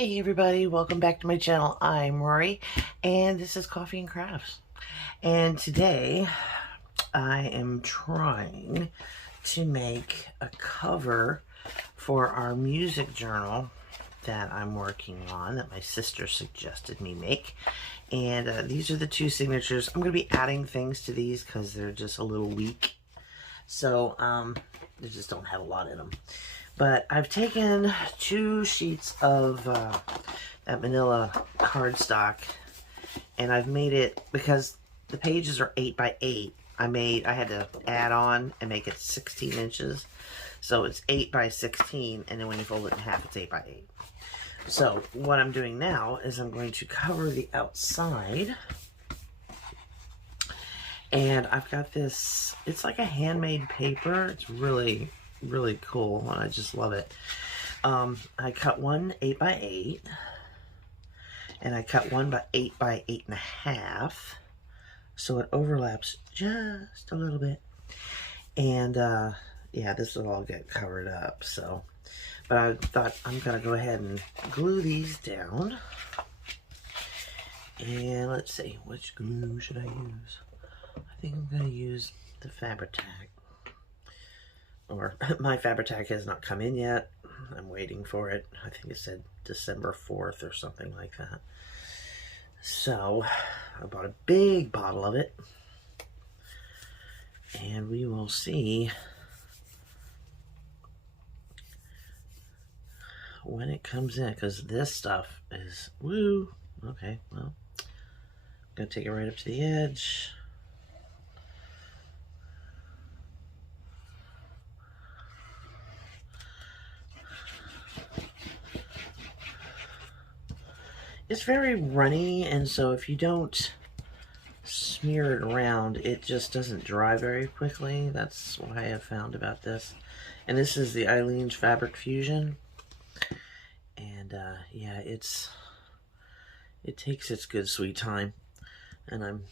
Hey everybody, welcome back to my channel. I'm Rory and this is Coffee and Crafts. And today I am trying to make a cover for our music journal that I'm working on, that my sister suggested me make. And these are the two signatures. I'm going to be adding things to these because they're just a little weak. So they just don't have a lot in them. But I've taken 2 sheets of that manila cardstock, and I've made it, because the pages are 8 by 8. I had to add on and make it 16 inches. So it's 8 by 16, and then when you fold it in half, it's 8 by 8. So what I'm doing now is I'm going to cover the outside. And I've got this, it's like a handmade paper. It's really cool, and I just love it. I cut one 8 by 8, and I cut one by 8 by 8.5, so it overlaps just a little bit. And yeah, this will all get covered up. So, but I thought I'm gonna go ahead and glue these down. And let's see, which glue should I use? I think I'm gonna use the Fabri-Tac. Or my Fabri-Tac has not come in yet. I'm waiting for it. I think it said December 4th or something like that. So I bought a big bottle of it, and we will see when it comes in, because this stuff is woo. Okay, well, I'm gonna take it right up to the edge. It's very runny, and so if you don't smear it around, it just doesn't dry very quickly. That's what I have found about this. And this is the Eileen's Fabric Fusion. And yeah, it takes its good sweet time. And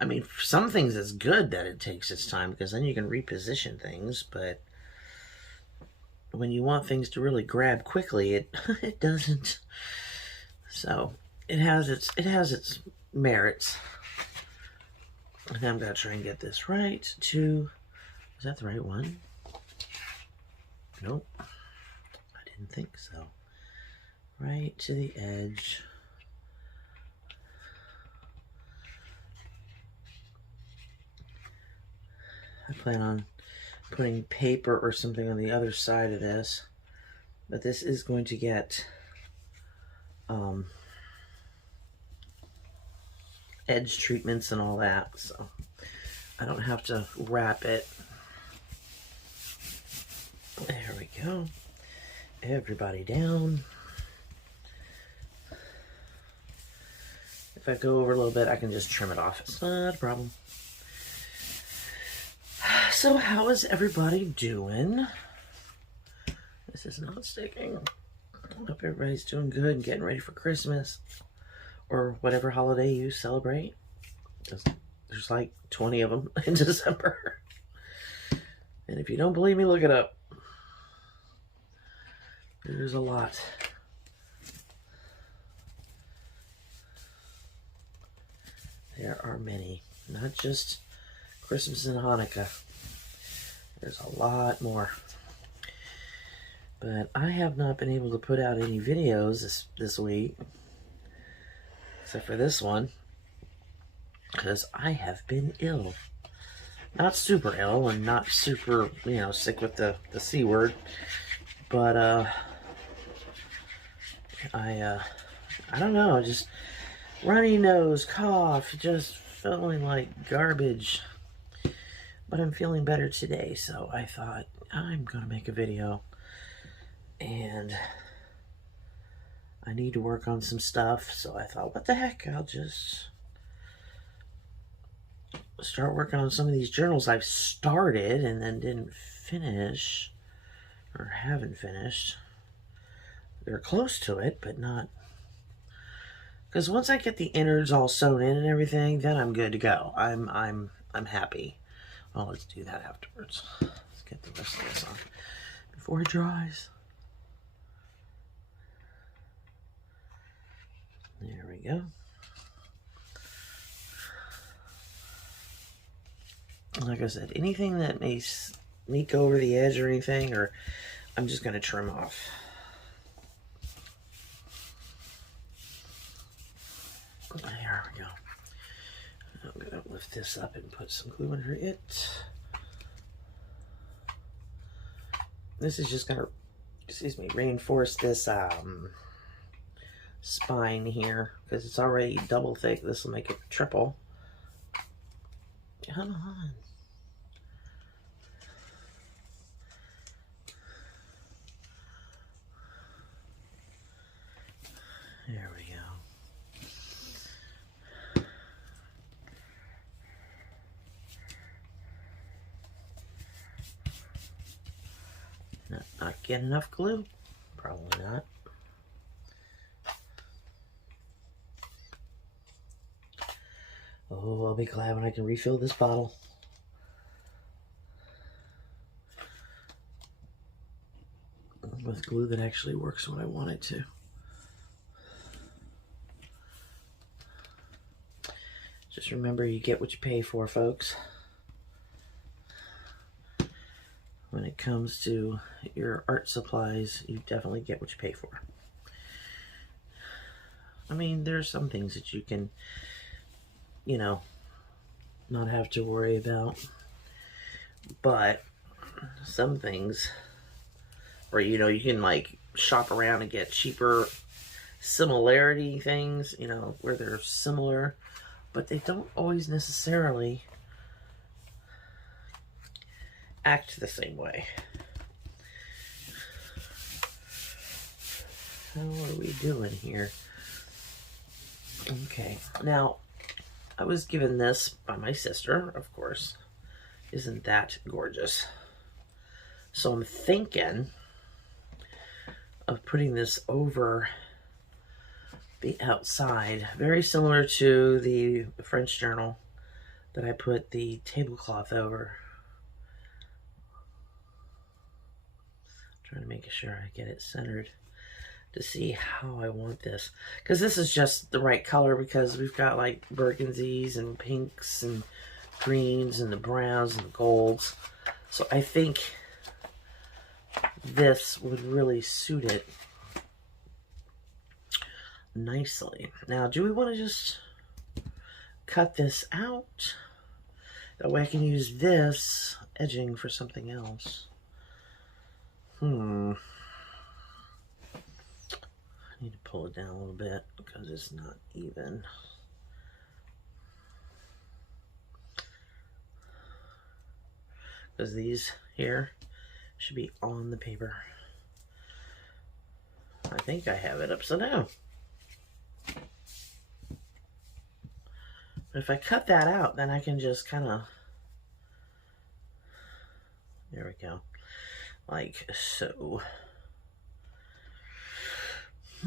I mean, for some things it's good that it takes its time, because then you can reposition things, but when you want things to really grab quickly, it doesn't. So it has its merits. And I'm gonna try and get this right to, is that the right one? Nope, I didn't think so. Right to the edge. I plan on putting paper or something on the other side of this, but this is going to get edge treatments and all that, so I don't have to wrap it. There we go. Everybody down. If I go over a little bit, I can just trim it off. It's not a problem. So how is everybody doing? This is not sticking. I hope everybody's doing good and getting ready for Christmas, or whatever holiday you celebrate. There's like 20 of them in December. And if you don't believe me, look it up. There's a lot. There are many. Not just Christmas and Hanukkah. There's a lot more. But I have not been able to put out any videos this week, except for this one, because I have been ill. Not super ill, and not super, sick with the C word, but I don't know, just runny nose, cough, just feeling like garbage. But I'm feeling better today, so I thought I'm gonna make a video. And I need to work on some stuff, so I thought, what the heck, I'll just start working on some of these journals I've started and then didn't finish, or haven't finished. They're close to it, but not, because once I get the innards all sewn in and everything, then I'm good to go. I'm happy. Well, let's do that afterwards. Let's get the rest of this on before it dries. go. Like I said, anything that may sneak over the edge or anything, or I'm just going to trim off. There we go. I'm going to lift this up and put some glue under it. This is just going to, excuse me, reinforce this spine here, because it's already double thick. This will make it triple. Come on. There we go. Not get enough glue? Probably not. Oh, I'll be glad when I can refill this bottle. With glue that actually works when I want it to. Just remember, you get what you pay for, folks. When it comes to your art supplies, you definitely get what you pay for. I mean, there's some things that you can, you know, not have to worry about. But some things, or, you know, you can like shop around and get cheaper similarity things, you know, where they're similar, but they don't always necessarily act the same way. How are we doing here? Okay, now I was given this by my sister, of course. Isn't that gorgeous? So I'm thinking of putting this over the outside, very similar to the French journal that I put the tablecloth over. Trying to make sure I get it centered to see how I want this, because this is just the right color, because we've got like burgundies and pinks and greens and the browns and the golds. So I think this would really suit it nicely. Now, do we want to just cut this out? That way I can use this edging for something else. I need to pull it down a little bit because it's not even. Because these here should be on the paper. I think I have it upside down. But if I cut that out, then I can just kind of, there we go, like so.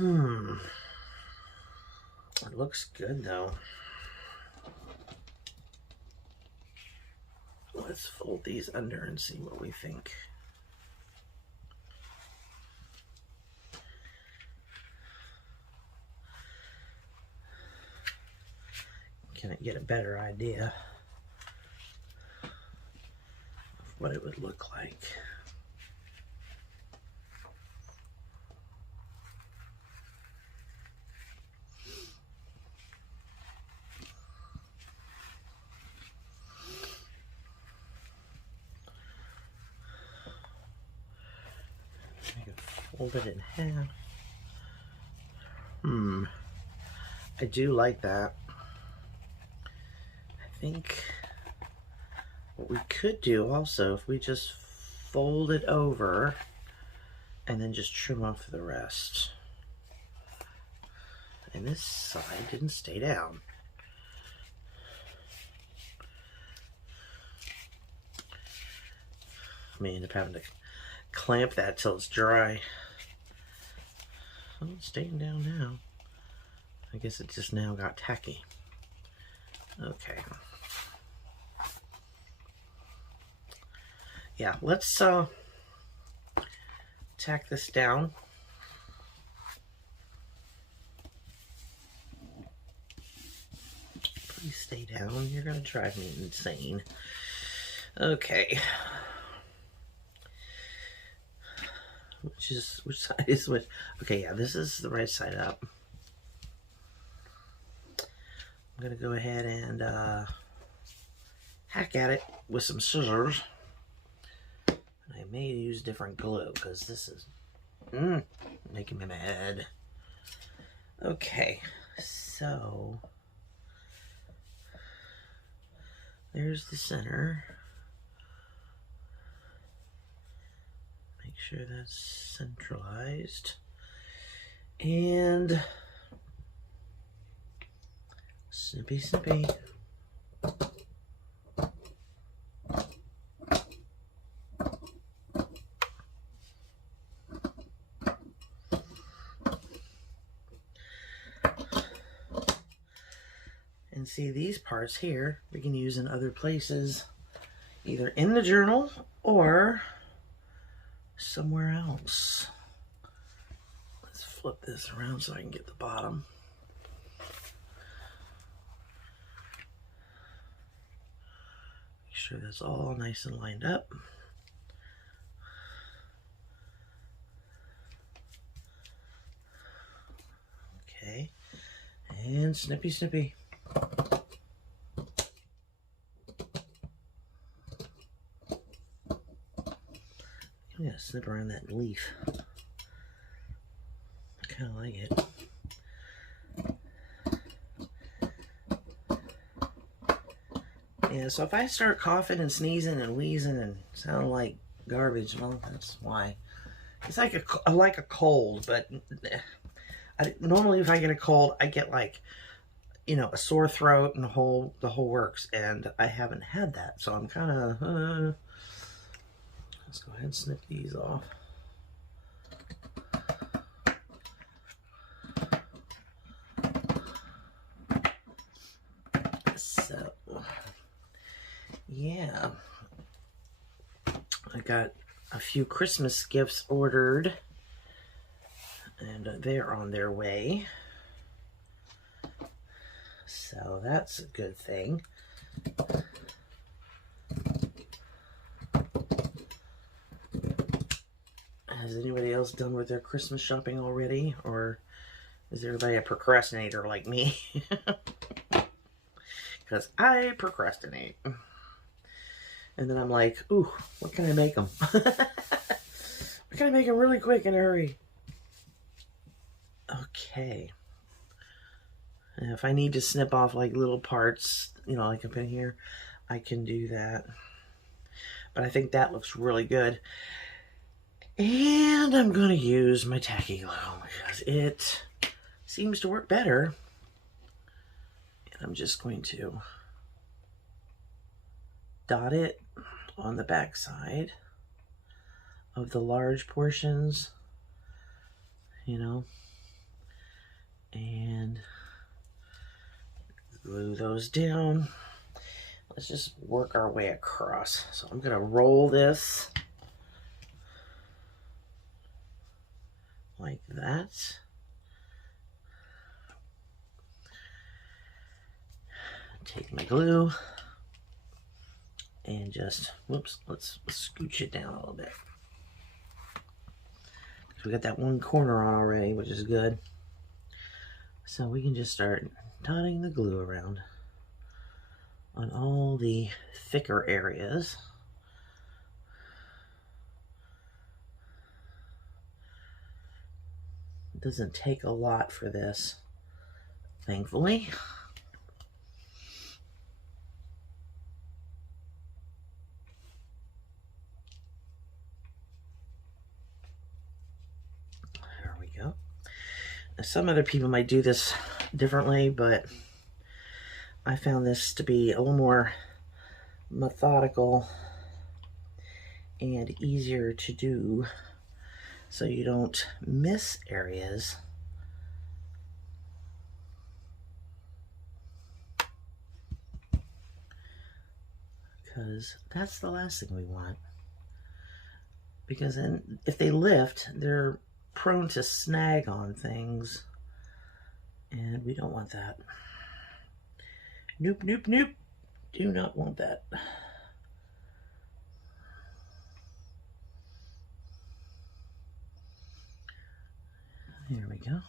It looks good though. Let's fold these under and see what we think. Can I get a better idea of what it would look like? Fold it in half. I do like that. I think what we could do also, if we just fold it over and then just trim off the rest. And this side didn't stay down. I may end up having to clamp that till it's dry. Oh, it's staying down now. I guess it just now got tacky. Okay. Yeah, let's tack this down. stay down? You're gonna drive me insane. Okay. Which side is which? Okay, yeah, this is the right side up. I'm gonna go ahead and hack at it with some scissors. I may use different glue because this is making me mad. Okay, so there's the center. Make sure that's centralized. And snippy, snippy. And see, these parts here we can use in other places, either in the journal or somewhere else. Let's flip this around so I can get the bottom. Make sure that's all nice and lined up. Okay, and snippy, snippy. I'm gonna snip around that leaf. I kind of like it. Yeah, so if I start coughing and sneezing and wheezing and sound like garbage, well, that's why. It's like a cold, but normally if I get a cold, I get like, you know, a sore throat and the whole works, and I haven't had that, so I'm kind of. Let's go ahead and snip these off. So, yeah. I got a few Christmas gifts ordered, and they're on their way. So that's a good thing. Has anybody else done with their Christmas shopping already? Or is everybody a procrastinator like me? Because I procrastinate. And then I'm like, ooh, what can I make them? What can I make them really quick in a hurry? Okay. And if I need to snip off like little parts, you know, like up in here, I can do that. But I think that looks really good. And I'm going to use my tacky glue because it seems to work better. And I'm just going to dot it on the back side of the large portions, you know, and glue those down. Let's just work our way across. So I'm going to roll this like that. Take my glue and just, whoops, let's scooch it down a little bit. We got that one corner on already, which is good. So we can just start dotting the glue around on all the thicker areas. It doesn't take a lot for this, thankfully. There we go. Now, some other people might do this differently, but I found this to be a little more methodical and easier to do, so you don't miss areas. Because that's the last thing we want. Because then if they lift, they're prone to snag on things, and we don't want that. Nope, nope, nope. Do not want that. There we go.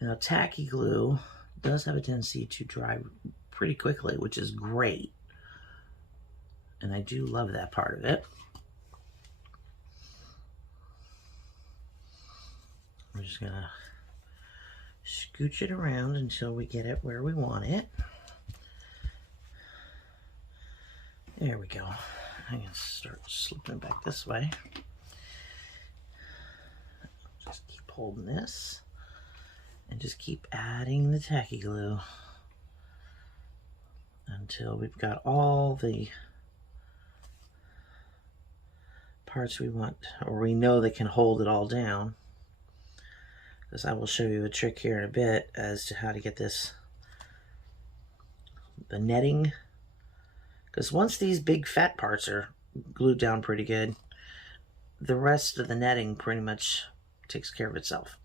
Now, tacky glue does have a tendency to dry pretty quickly, which is great. And I do love that part of it. We're just gonna scooch it around until we get it where we want it. There we go. I'm gonna start slipping back this way. Just keep holding this and just keep adding the tacky glue until we've got all the parts we want, or we know they can hold it all down. Because I will show you a trick here in a bit as to how to get this, the netting. Because once these big fat parts are glued down pretty good, the rest of the netting pretty much takes care of itself.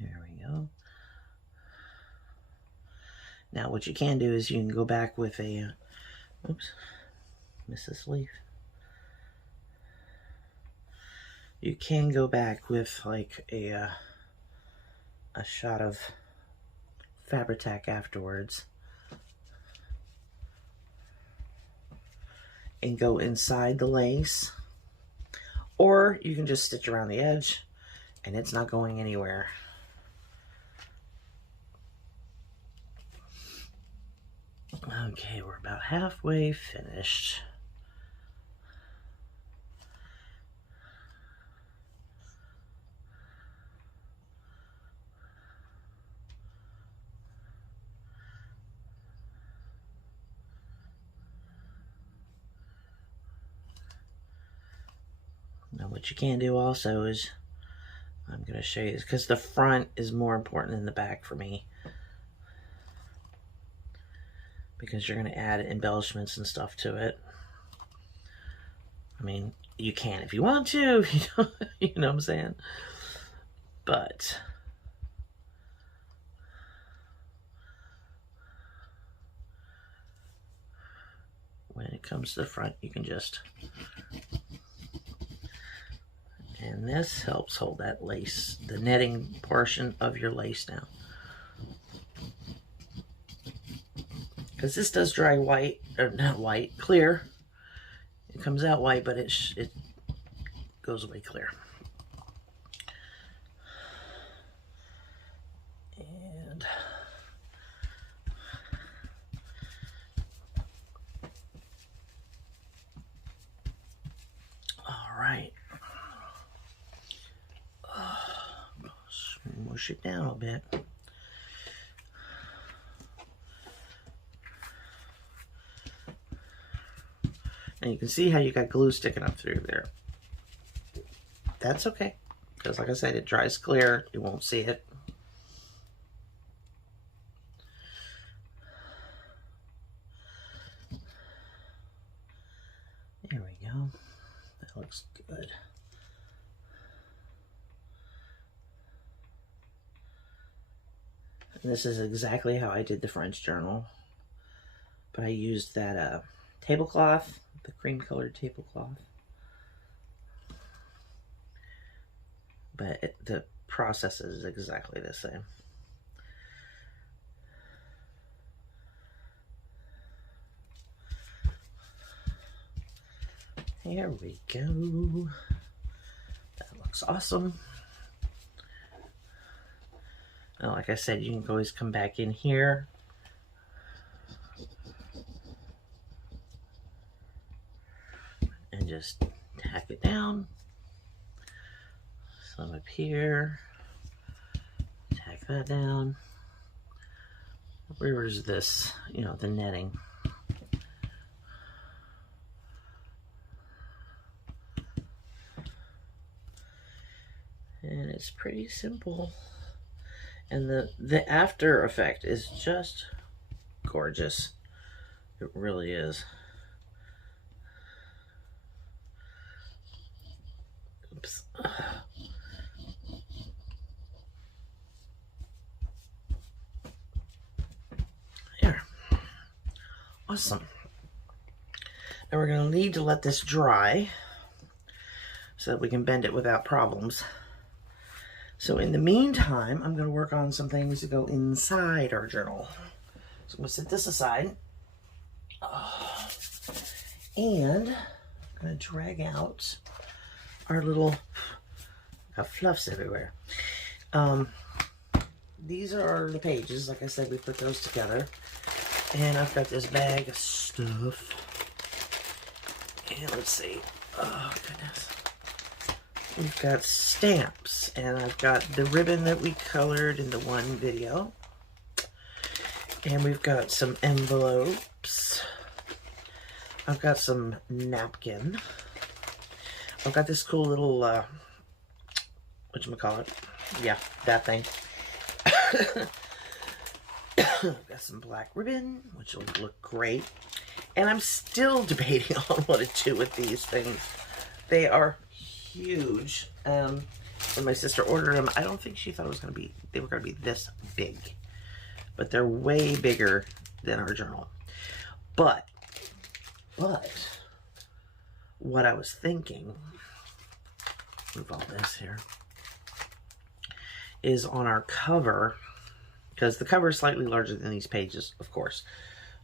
There we go. Now what you can do is you can go back with a, oops, missed this leaf. You can go back with like a shot of Fabri-Tac afterwards and go inside the lace, or you can just stitch around the edge and it's not going anywhere. Okay, we're about halfway finished. Now what you can do also is, I'm going to show you this because the front is more important than the back for me, because you're going to add embellishments and stuff to it. I mean, you can if you want to, you know what I'm saying? But when it comes to the front, you can just, and this helps hold that lace, the netting portion of your lace down. Because this does dry white, or not white, clear. It comes out white, but it goes away clear. And all right. Smush it down a bit. And you can see how you got glue sticking up through there. That's okay, because like I said, it dries clear. You won't see it. There we go. That looks good. And this is exactly how I did the French journal. But I used that tablecloth, the cream colored tablecloth. But the process is exactly the same. Here we go. That looks awesome. Now, like I said, you can always come back in here and just tack it down. Some up here. Tack that down. Where is this? You know, the netting. And it's pretty simple. And the after effect is just gorgeous. It really is. Oops. There. Awesome. Now we're going to need to let this dry so that we can bend it without problems. So in the meantime, I'm going to work on some things to go inside our journal. So I'm going to set this aside. And I'm going to drag out our little fluffs everywhere. These are the pages. Like I said, we put those together. And I've got this bag of stuff. And let's see. Oh, goodness. We've got stamps. And I've got the ribbon that we colored in the one video. And we've got some envelopes. I've got some napkin. I've got this cool little, whatchamacallit? Yeah, that thing. I've got some black ribbon, which will look great. And I'm still debating on what to do with these things. They are huge. When my sister ordered them, I don't think she thought they were going to be this big. But they're way bigger than our journal. But what I was thinking, move all this here, is on our cover, because the cover is slightly larger than these pages, of course.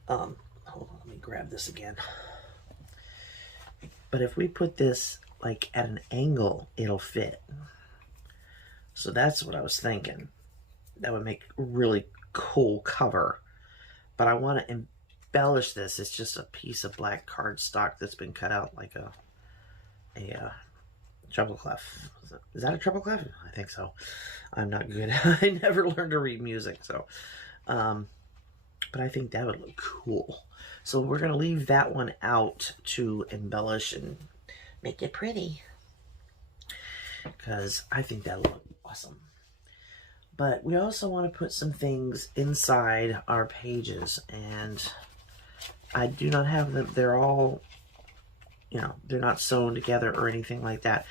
Hold on, let me grab this again. But if we put this like at an angle, it'll fit. So that's what I was thinking. That would make a really cool cover. But I want to embellish this. It's just a piece of black cardstock that's been cut out like a treble clef. Is that a treble clef? I think so. I'm not good. I never learned to read music, so. But I think that would look cool. So we're going to leave that one out to embellish and make it pretty. Because I think that would look awesome. But we also want to put some things inside our pages. And I do not have them. They're all, you know, they're not sewn together or anything like that.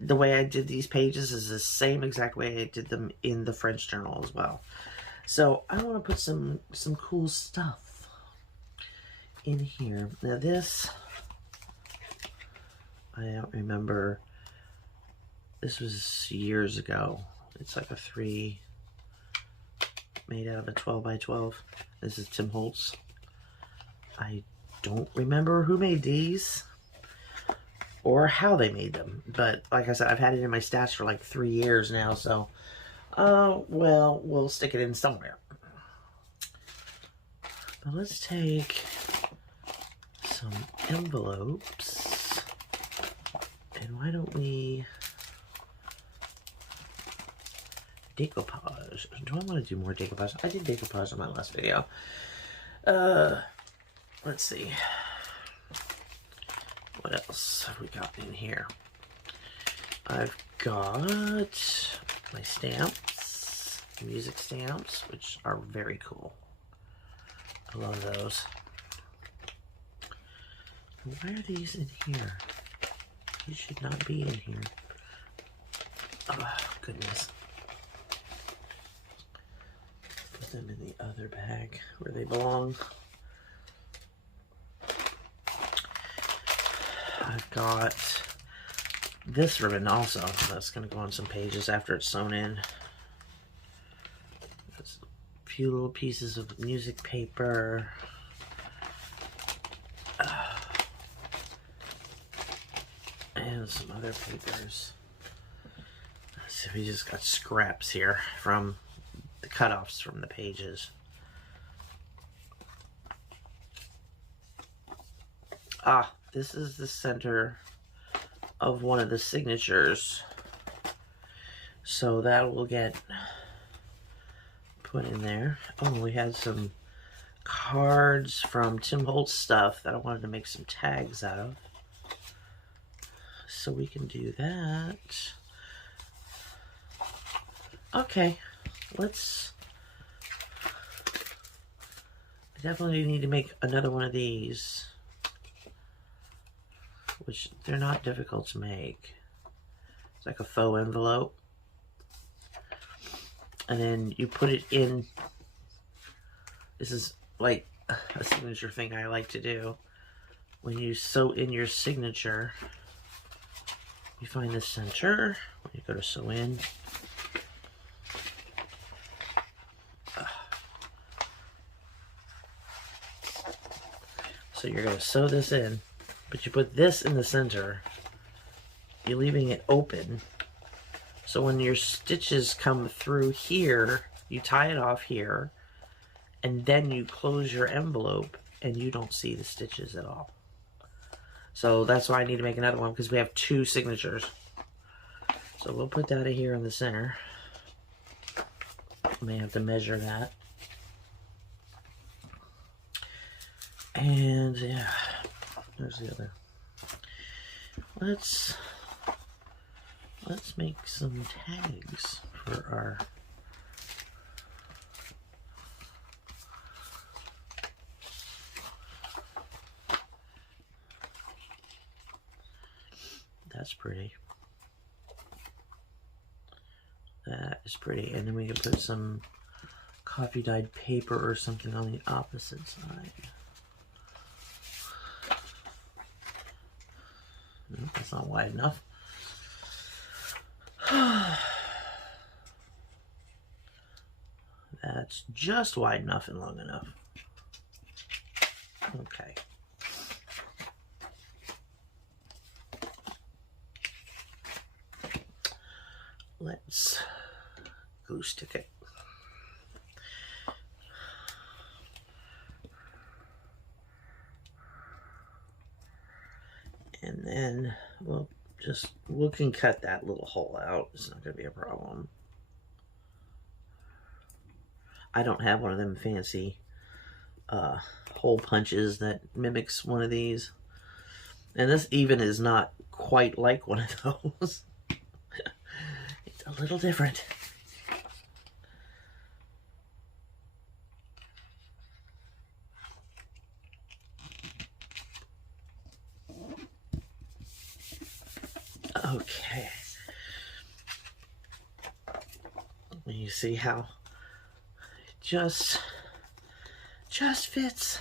The way I did these pages is the same exact way I did them in the French journal as well. So I want to put some cool stuff in here. Now this, I don't remember. This was years ago. It's like a 3 made out of a 12 by 12. This is Tim Holtz. I don't remember who made these or how they made them. But like I said, I've had it in my stash for like 3 years now. So, well, we'll stick it in somewhere. But let's take some envelopes. And why don't we decoupage? Do I want to do more decoupage? I did decoupage on my last video. Let's see. What else have we got in here? I've got my stamps, music stamps, which are very cool. I love those. Why are these in here? These should not be in here. Oh, goodness. Put them in the other bag where they belong. I've got this ribbon also. That's going to go on some pages after it's sewn in. There's a few little pieces of music paper. And some other papers. So we just got scraps here from the cutoffs from the pages. Ah, this is the center of one of the signatures. So that will get put in there. Oh, we had some cards from Tim Holtz stuff that I wanted to make some tags out of. So we can do that. Okay, let's... I definitely need to make another one of these, which they're not difficult to make. It's like a faux envelope. And then you put it in. This is like a signature thing I like to do. When you sew in your signature, you find the center. When you go to sew in, so you're going to sew this in, but you put this in the center. You're leaving it open. So when your stitches come through here, you tie it off here, and then you close your envelope, and you don't see the stitches at all. So that's why I need to make another one, because we have 2 signatures. So we'll put that here in the center. May have to measure that. And yeah, there's the other. Let's make some tags for our that's pretty. That is pretty. And then we can put some coffee dyed paper or something on the opposite side. Nope, that's not wide enough. That's just wide enough and long enough. Okay. Let's glue stick it. And then we can cut that little hole out. It's not going to be a problem. I don't have one of them fancy hole punches that mimics one of these. And this even is not quite like one of those. It's a little different. Okay. You see how it just fits.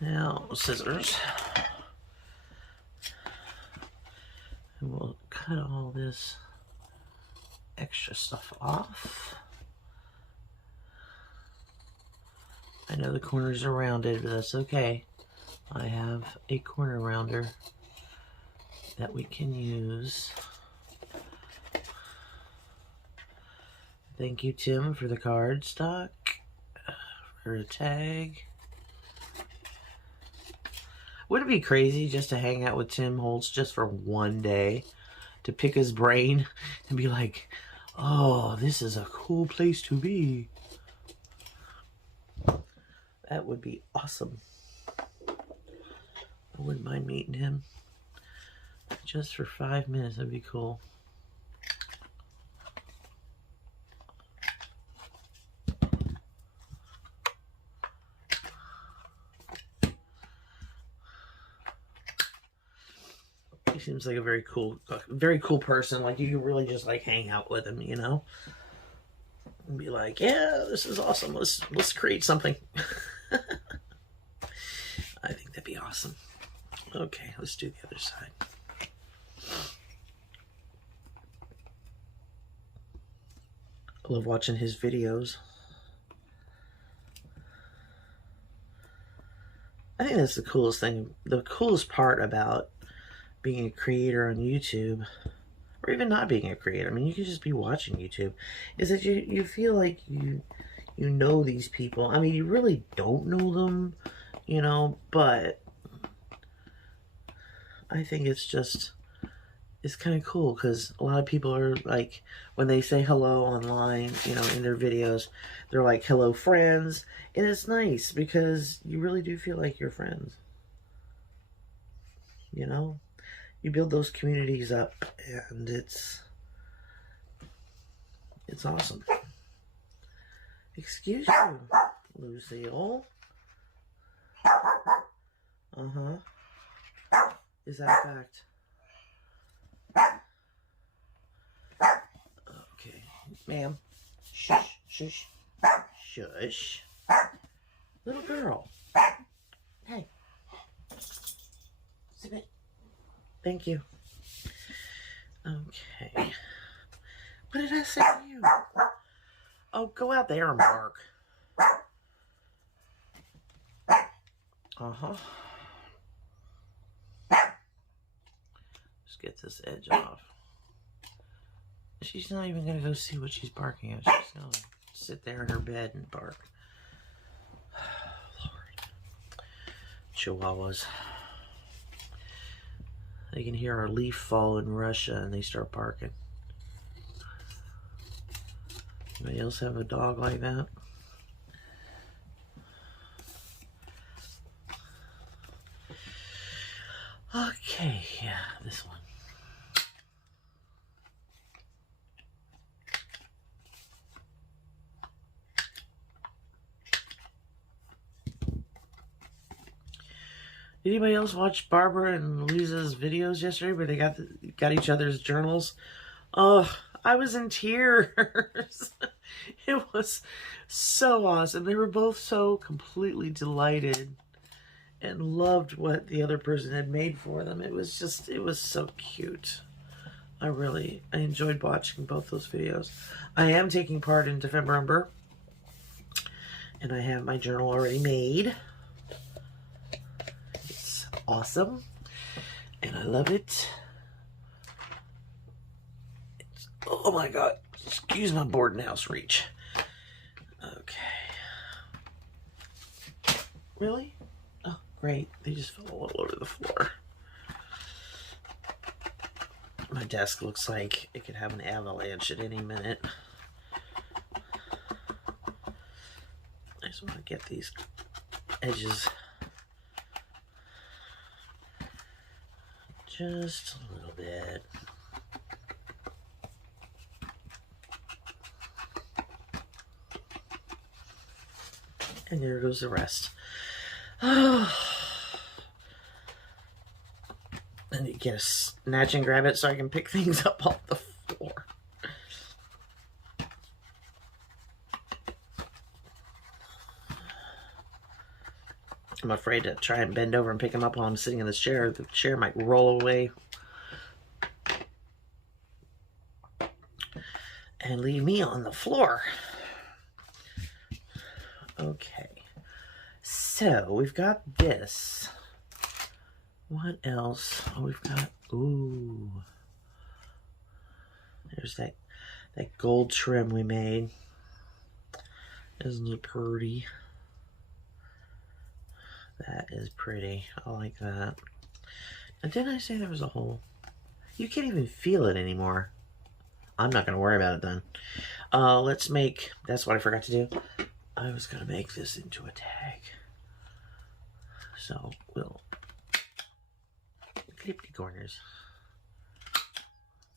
Now, scissors. And we'll cut all this extra stuff off. I know the corners are rounded, but that's okay. I have a corner rounder that we can use. Thank you, Tim, for the cardstock, for a tag. Wouldn't it be crazy just to hang out with Tim Holtz just for one day, to pick his brain and be like, oh, this is a cool place to be? That would be awesome. I wouldn't mind meeting him just for 5 minutes. That'd be cool. He seems like a very cool person. Like, you can really just like hang out with him, you know, and be like, yeah, this is awesome. Let's create something. I think that'd be awesome. Okay, let's do the other side. I love watching his videos. I think that's the coolest thing. The coolest part about being a creator on YouTube, or even not being a creator, I mean, you can just be watching YouTube, is that you feel like you know these people. I mean, you really don't know them, you know, but I think it's kind of cool, because a lot of people are like, when they say hello online, you know, in their videos, they're like, hello friends, and it's nice because you really do feel like you're friends, you know. You build those communities up, and it's awesome. Excuse you, Lucille. Is that a fact? Ma'am. Shush. Shush. Shush. Little girl. Hey. Sit it. Thank you. Okay. What did I say to you? Oh, go out there and bark. Uh-huh. Just get this edge off. She's not even going to go see what she's barking at. She's going to sit there in her bed and bark. Lord. Chihuahuas. They can hear a leaf fall in Russia and they start barking. Anybody else have a dog like that? Okay, yeah, this one. Did anybody else watch Barbara and Lisa's videos yesterday where they got each other's journals? Oh, I was in tears. It was so awesome. They were both so completely delighted and loved what the other person had made for them. It was so cute. I enjoyed watching both those videos. I am taking part in Defember, and I have my journal already made. It's awesome, and I love it. Oh my God, excuse my board and house reach. Okay. Really? Oh, great. They just fell all over the floor. My desk looks like it could have an avalanche at any minute. I just want to get these edges just a little bit. And there goes the rest. Oh. I need to get a snatch and grab it so I can pick things up off the floor. I'm afraid to try and bend over and pick them up while I'm sitting in this chair. The chair might roll away and leave me on the floor. Okay, so we've got this. What else? Oh, we've got, ooh. There's that gold trim we made. Isn't it pretty? That is pretty. I like that. And didn't I say there was a hole? You can't even feel it anymore. I'm not going to worry about it then. Let's make, that's what I forgot to do. I was going to make this into a tag. So we'll clip the corners.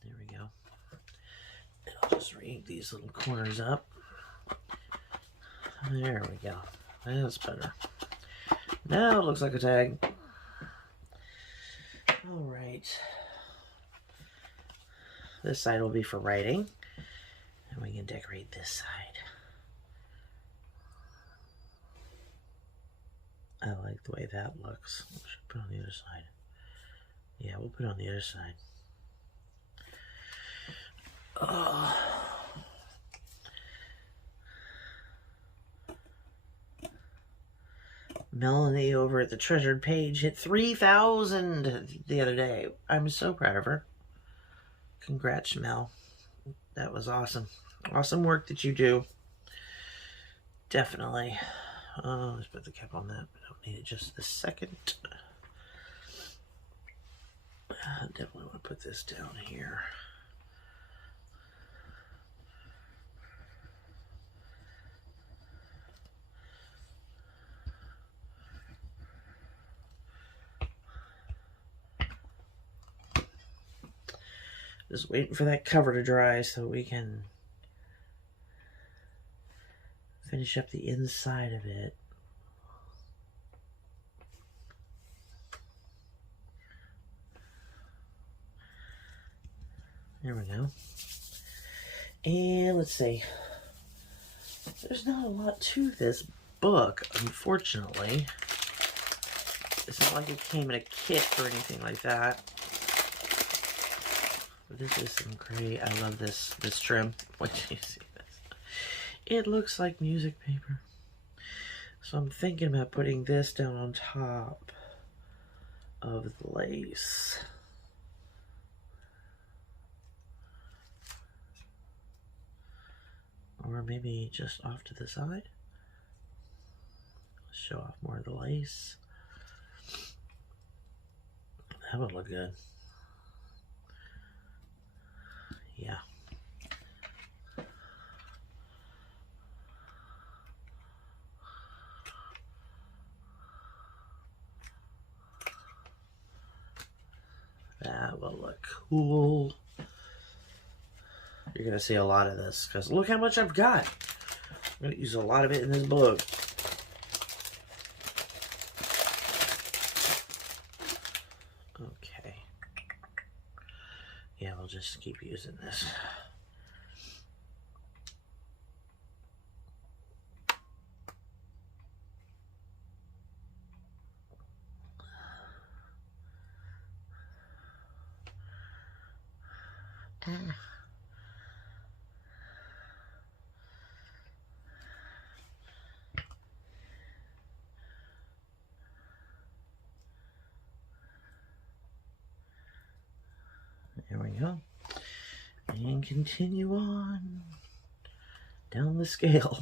There we go. And I'll just ring these little corners up. There we go. That's better. Now it looks like a tag. All right. This side will be for writing. And we can decorate this side. I like the way that looks. We should put it on the other side. Yeah, we'll put it on the other side. Oh. Melanie over at the Treasured Page hit 3,000 the other day. I'm so proud of her. Congrats, Mel. That was awesome. Awesome work that you do. Definitely. Let's put the cap on that. I don't need it just a second. I definitely want to put this down here. Just waiting for that cover to dry so we can finish up the inside of it. There we go. And let's see. There's not a lot to this book, unfortunately. It's not like it came in a kit or anything like that. But this is some great. I love this trim. Wait till you see this. It looks like music paper. So I'm thinking about putting this down on top of the lace. Or maybe just off to the side. Show off more of the lace. That would look good. Yeah. That will look cool. You're going to see a lot of this because look how much I've got. I'm going to use a lot of it in this book. Okay. Yeah, we'll just keep using this. There we go. And continue on down the scale.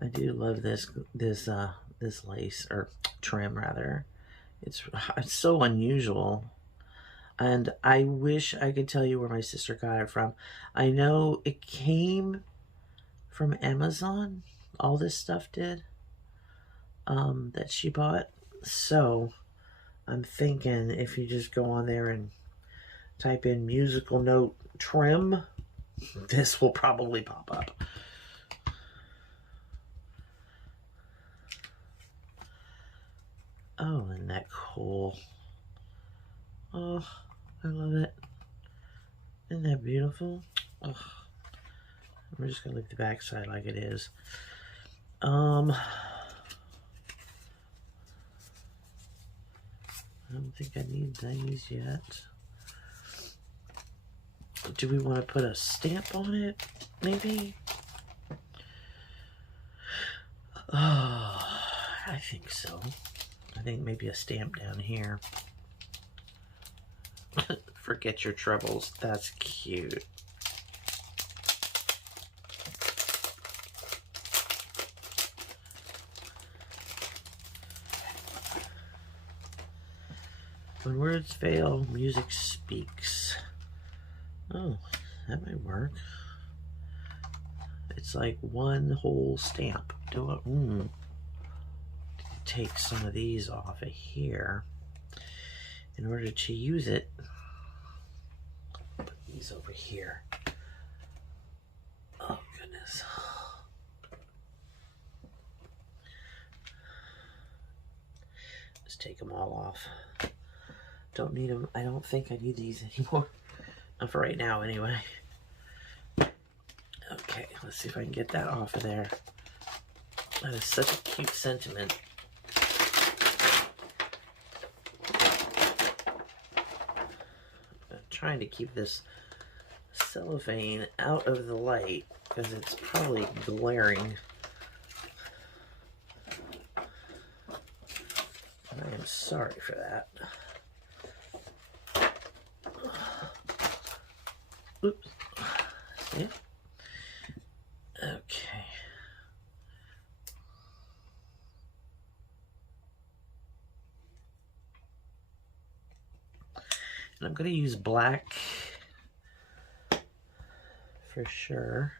I do love this lace, or trim rather. It's so unusual. And I wish I could tell you where my sister got it from. I know it came from Amazon. All this stuff did. That she bought. So I'm thinking if you just go on there and type in musical note trim, this will probably pop up. Oh, isn't that cool? Oh, I love it. Isn't that beautiful? Oh, we're just gonna leave the back side like it is. I don't think I need these yet. Do we want to put a stamp on it? Maybe? Oh, I think so. I think maybe a stamp down here. Forget your troubles. That's cute. When words fail, music speaks. Oh, that might work. It's like one whole stamp. Do it. Take some of these off of here. In order to use it, put these over here. Oh, goodness. Just take them all off. Don't need them. I don't think I need these anymore. Not for right now, anyway. Okay, let's see if I can get that off of there. That is such a cute sentiment. I'm trying to keep this cellophane out of the light because it's probably glaring. I am sorry for that. Oops. See? Okay. And I'm going to use black for sure.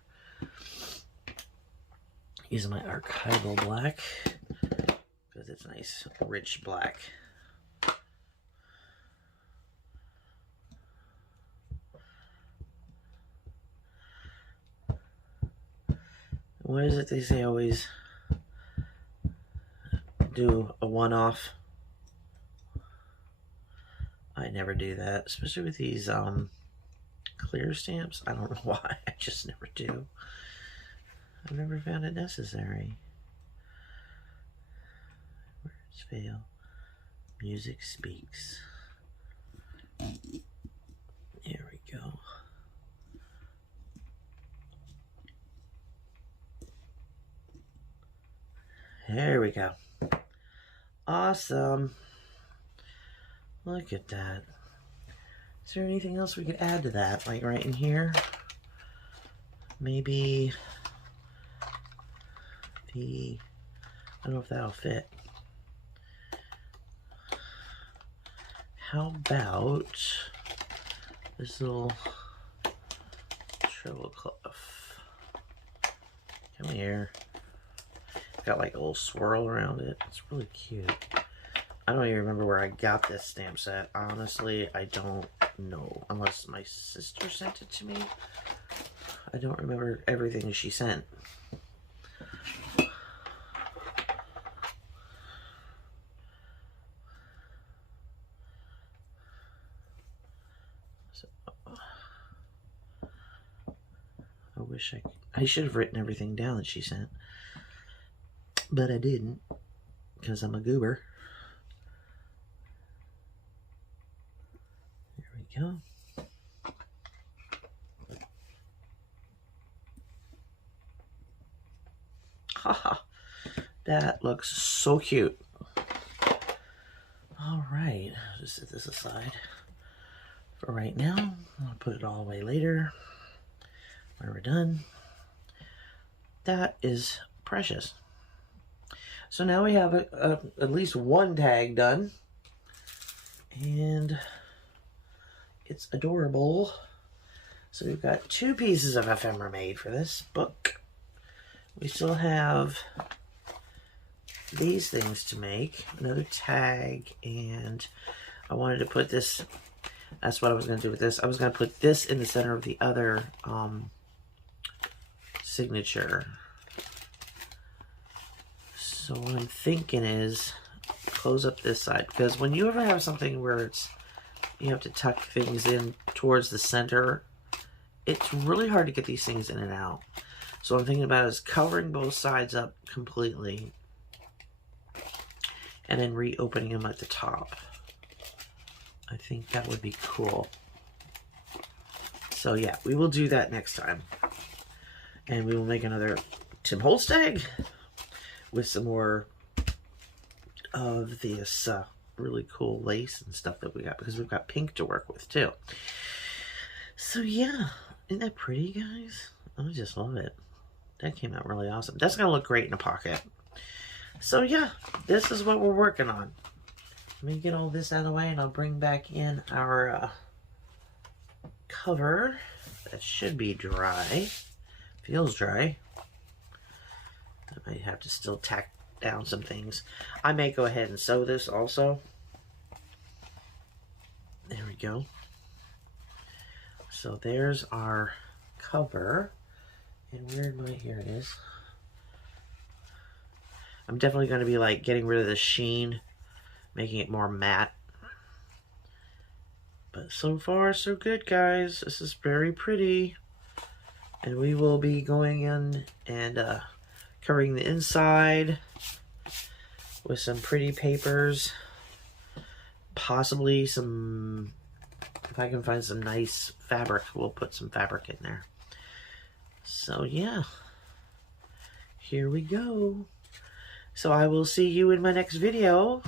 Using my archival black because it's nice, rich black. What is it they say always do a one-off? I never do that, especially with these clear stamps. I don't know why. I just never do. I've never found it necessary. Words fail. Music speaks. Here we go. There we go. Awesome. Look at that. Is there anything else we could add to that? Like right in here? Maybe the... I don't know if that'll fit. How about this little treble cloth? Come here. Got like a little swirl around it. It's really cute. I don't even remember where I got this stamp set. Honestly, I don't know. Unless my sister sent it to me. I don't remember everything she sent. So, I wish I should have written everything down that she sent. But I didn't, because I'm a goober. There we go. Haha, that looks so cute. All right, just set this aside for right now. I'll put it all away later when we're done. That is precious. So now we have at least one tag done, and it's adorable. So we've got 2 pieces of ephemera made for this book. We still have these things to make, another tag, and I wanted to put this, that's what I was going to do with this. I was going to put this in the center of the other signature. So what I'm thinking is close up this side, because when you ever have something where it's you have to tuck things in towards the center, it's really hard to get these things in and out. So what I'm thinking about is covering both sides up completely and then reopening them at the top. I think that would be cool. So yeah, we will do that next time. And we will make another Tim Holtz tag with some more of this really cool lace and stuff that we got, because we've got pink to work with too. So yeah, isn't that pretty, guys? I just love it. That came out really awesome. That's gonna look great in a pocket. So yeah, this is what we're working on. Let me get all this out of the way and I'll bring back in our cover. That should be dry. Feels dry. I might have to still tack down some things. I may go ahead and sew this also. There we go. So there's our cover. And where am I? Here it is. I'm definitely going to be like getting rid of the sheen, making it more matte. But so far so good, guys. This is very pretty. And we will be going in and covering the inside with some pretty papers. Possibly some, if I can find some nice fabric, we'll put some fabric in there. So yeah, here we go. So I will see you in my next video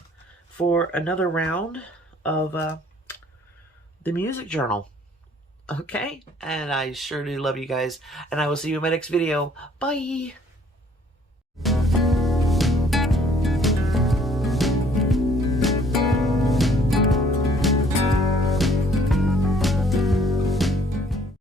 for another round of the music journal. Okay? And I sure do love you guys. And I will see you in my next video. Bye!